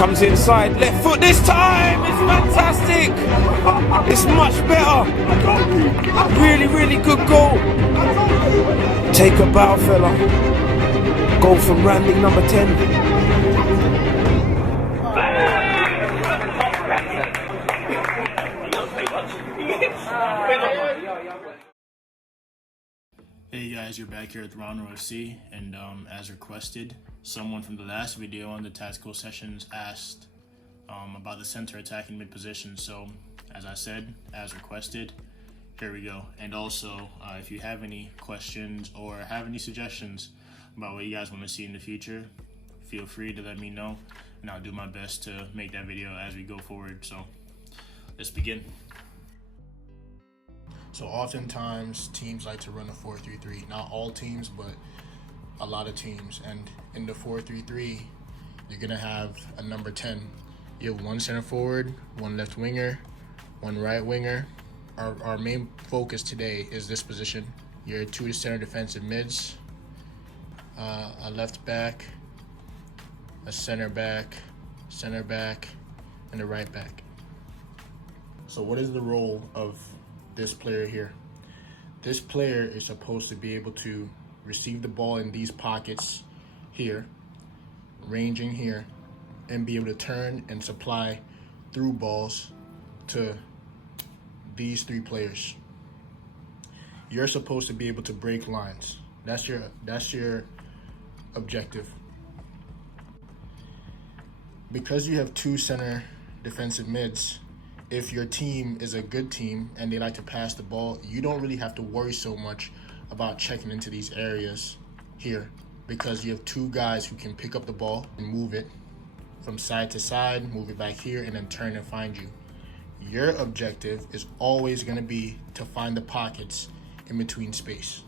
Comes inside, left foot this time. It's fantastic. It's much better. Really, really good goal. Take a bow, fella. Goal from Randy, number 10. Hey guys, you're back here at RonRoweFC, and as requested, someone from the last video on the tactical sessions asked about the center attacking mid position. So, as I said, as requested, here we go. And also, if you have any questions or have any suggestions about what you guys want to see in the future, feel free to let me know, and I'll do my best to make that video as we go forward. So, let's begin. So oftentimes teams like to run a 4-3-3. Not all teams, but a lot of teams. And in the 4-3-3, you're gonna have a number 10. You have one center forward, one left winger, one right winger. Our main focus today is this position. Your two center defensive mids, a left back, a center back, and a right back. So what is the role of this player here? This player is supposed to be able to receive the ball in these pockets here, ranging here, and be able to turn and supply through balls to these three players. You're supposed to be able to break lines. That's your objective. Because you have two center defensive mids, if your team is a good team and they like to pass the ball, you don't really have to worry so much about checking into these areas here, because you have two guys who can pick up the ball and move it from side to side, move it back here, and then turn and find you. Your objective is always going to be to find the pockets in between space.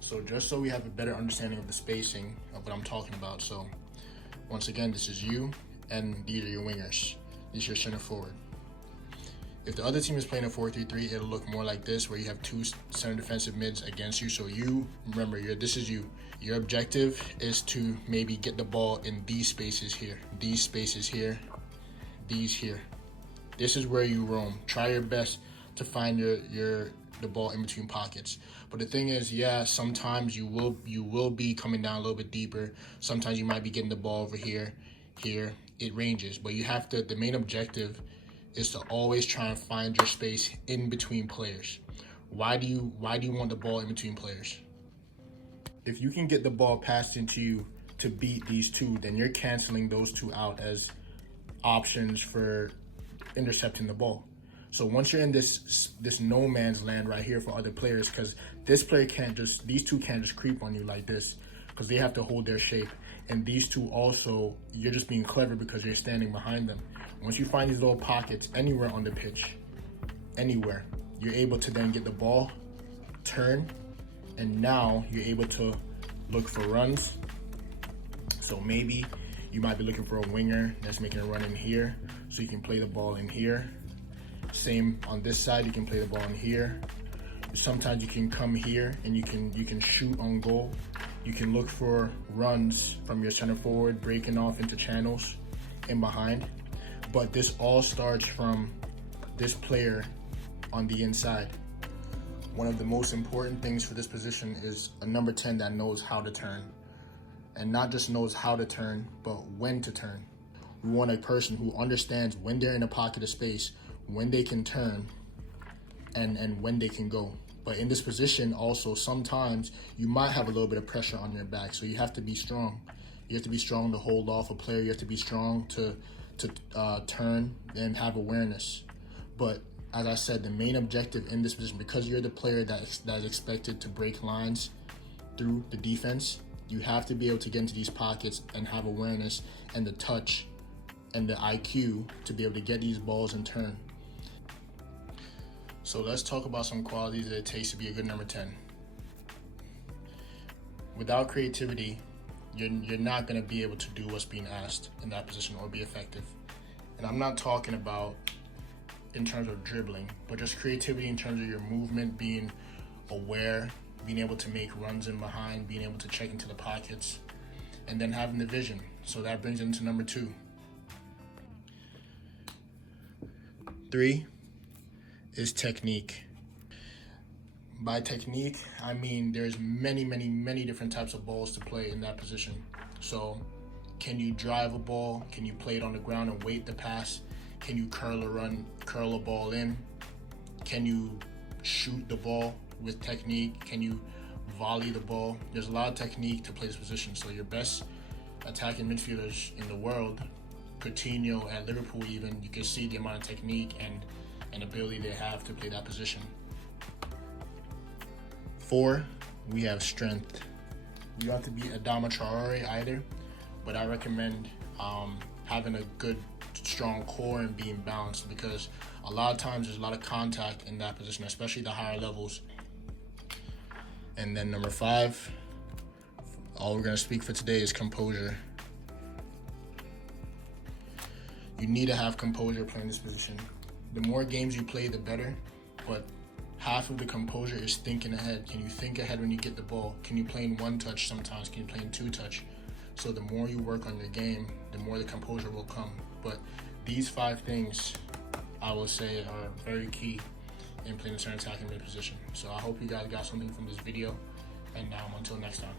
So just so we have a better understanding of the spacing of what I'm talking about. So once again, this is you, and these are your wingers. Is your center forward. If the other team is playing a 4-3-3, it'll look more like this, where you have two center defensive mids against you. So you, remember, this is you. Your objective is to maybe get the ball in these spaces here, these spaces here, these here. This is where you roam. Try your best to find the ball in between pockets. But the thing is, yeah, sometimes you will be coming down a little bit deeper. Sometimes you might be getting the ball over here. It ranges, but you have to, the main objective is to always try and find your space in between players. Why do you want the ball in between players? If you can get the ball passed into you to beat these two, then you're canceling those two out as options for intercepting the ball. So once you're in this no man's land right here for other players, because these two can't just creep on you like this, because they have to hold their shape. And these two also, you're just being clever because you're standing behind them. Once you find these little pockets anywhere on the pitch, anywhere, you're able to then get the ball, turn, and now you're able to look for runs. So maybe you might be looking for a winger that's making a run in here, so you can play the ball in here. Same on this side, you can play the ball in here. Sometimes you can come here and you can shoot on goal. You can look for runs from your center forward, breaking off into channels in behind. But this all starts from this player on the inside. One of the most important things for this position is a number 10 that knows how to turn. And not just knows how to turn, but when to turn. We want a person who understands when they're in a pocket of space, when they can turn, and when they can go. But in this position also, sometimes you might have a little bit of pressure on your back. So you have to be strong. You have to be strong to hold off a player. You have to be strong to turn and have awareness. But as I said, the main objective in this position, because you're the player that is expected to break lines through the defense, you have to be able to get into these pockets and have awareness and the touch and the IQ to be able to get these balls and turn. So let's talk about some qualities that it takes to be a good number 10. Without creativity, you're not going to be able to do what's being asked in that position or be effective. And I'm not talking about in terms of dribbling, but just creativity in terms of your movement, being aware, being able to make runs in behind, being able to check into the pockets, and then having the vision. So that brings it into number 2. 3 is technique. By technique, I mean there's many different types of balls to play in that position. So can you drive a ball? Can you play it on the ground and wait the pass? Can you curl a ball in? Can you shoot the ball with technique? Can you volley the ball? There's a lot of technique to play this position. So your best attacking midfielders in the world, Coutinho at Liverpool even, you can see the amount of technique and ability they have to play that position. 4, we have strength. You don't have to be Adama Traore either, but I recommend having a good, strong core and being balanced, because a lot of times there's a lot of contact in that position, especially the higher levels. And then number 5, all we're going to speak for today is composure. You need to have composure playing this position. The more games you play, the better, but half of the composure is thinking ahead. Can you think ahead when you get the ball? Can you play in 1 touch sometimes? Can you play in 2 touch? So the more you work on your game, the more the composure will come. But these 5 things, I will say, are very key in playing a certain attacking mid position. So I hope you guys got something from this video, and until next time.